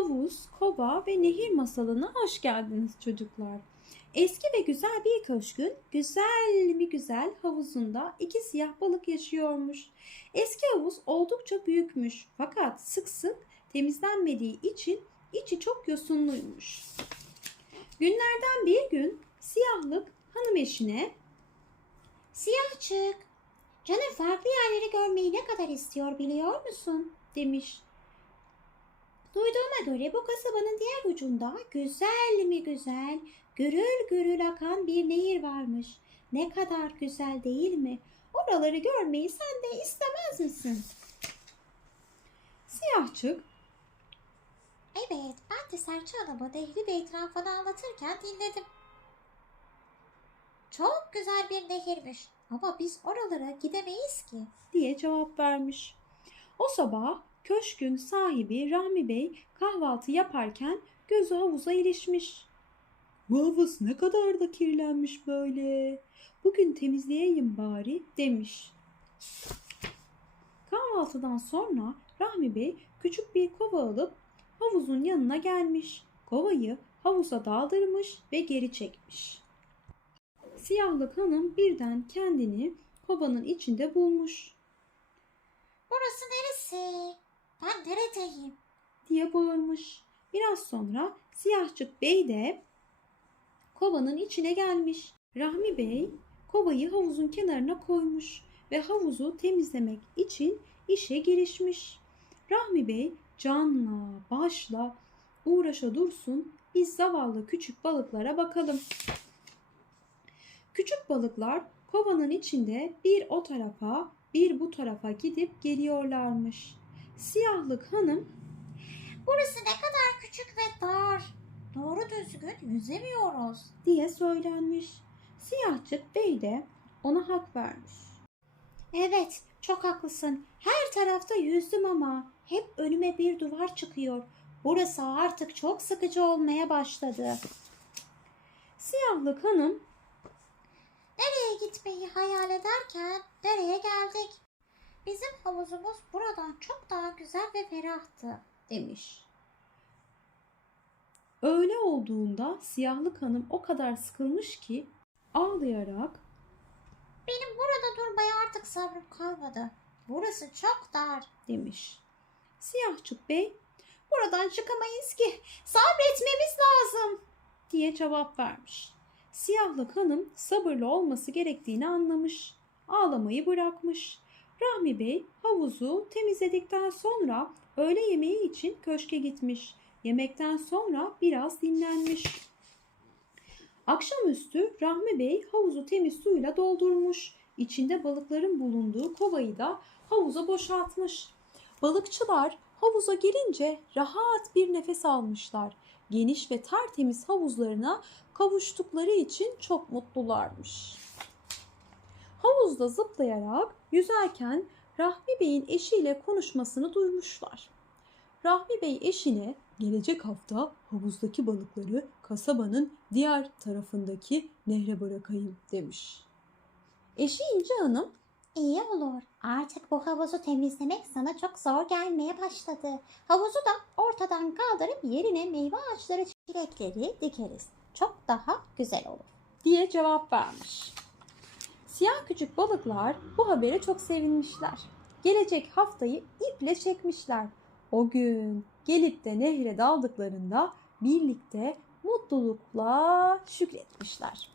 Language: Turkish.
havuz, kova ve nehir masalına hoş geldiniz çocuklar. Eski ve güzel bir köşkün güzel mi güzel havuzunda iki siyah balık yaşıyormuş. Eski havuz oldukça büyükmüş fakat sık sık temizlenmediği için içi çok yosunluymuş. Günlerden bir gün siyahlık hanım eşine Siyahçık, canım farklı yerleri görmeyi ne kadar istiyor biliyor musun? demiş. Duyduğuma göre bu kasabanın diğer ucunda güzel mi güzel, gürül gürül akan bir nehir varmış. Ne kadar güzel değil mi? Oraları görmeyi sen de istemez misin? Siyahçık Evet, ben de Serçe Hanım'ı nehri ve etrafını anlatırken dinledim. Çok güzel bir nehirmiş ama biz oralara gidemeyiz ki. diye cevap vermiş. O sabah köşkün sahibi Rahmi Bey kahvaltı yaparken gözü havuza ilişmiş. Bu havuz ne kadar da kirlenmiş böyle. Bugün temizleyeyim bari demiş. Kahvaltıdan sonra Rahmi Bey küçük bir kova alıp havuzun yanına gelmiş. Kovayı havuza daldırmış ve geri çekmiş. Siyahlık hanım birden kendini kovanın içinde bulmuş. Burası neresi? Ben neredeyim? diye bağırmış. Biraz sonra Siyahçık Bey de kovanın içine gelmiş. Rahmi Bey kovayı havuzun kenarına koymuş ve havuzu temizlemek için işe girişmiş. Rahmi Bey canla başla uğraşa dursun biz zavallı küçük balıklara bakalım. Küçük balıklar kovanın içinde bir o tarafa bir bu tarafa gidip geliyorlarmış. Siyahlık hanım Burası ne kadar küçük ve dar. Doğru düzgün yüzemiyoruz. diye söylenmiş. Siyahçık Bey de ona hak vermiş. Evet, çok haklısın. Her tarafta yüzdüm ama hep önüme bir duvar çıkıyor. Burası artık çok sıkıcı olmaya başladı. Siyahlık hanım Nereye gitmeyi hayal ederken nereye geldik? Bizim havuzumuz buradan çok daha güzel ve ferahtı. demiş. Öyle olduğunda siyahlık hanım o kadar sıkılmış ki ağlayarak Benim burada durmaya artık sabrım kalmadı. Burası çok dar. demiş. Siyahçık Bey buradan çıkamayız ki sabretmemiz lazım diye cevap vermiş. Siyahlık hanım sabırlı olması gerektiğini anlamış. Ağlamayı bırakmış. Rahmi Bey havuzu temizledikten sonra öğle yemeği için köşke gitmiş. Yemekten sonra biraz dinlenmiş. Akşamüstü Rahmi Bey havuzu temiz suyla doldurmuş. İçinde balıkların bulunduğu kovayı da havuza boşaltmış. Balıkçılar havuza girince rahat bir nefes almışlar. Geniş ve tertemiz havuzlarına kavuştukları için çok mutlularmış. Havuzda zıplayarak yüzerken Rahmi Bey'in eşiyle konuşmasını duymuşlar. Rahmi Bey eşine gelecek hafta havuzdaki balıkları kasabanın diğer tarafındaki nehre bırakayım demiş. Eşi İnce Hanım İyi olur. Artık bu havuzu temizlemek sana çok zor gelmeye başladı. Havuzu da ortadan kaldırıp yerine meyve ağaçları çilekleri dikeriz. Çok daha güzel olur. diye cevap vermiş. Siyah küçük balıklar bu habere çok sevinmişler. Gelecek haftayı iple çekmişler. O gün gelip de nehre daldıklarında birlikte mutlulukla şükretmişler.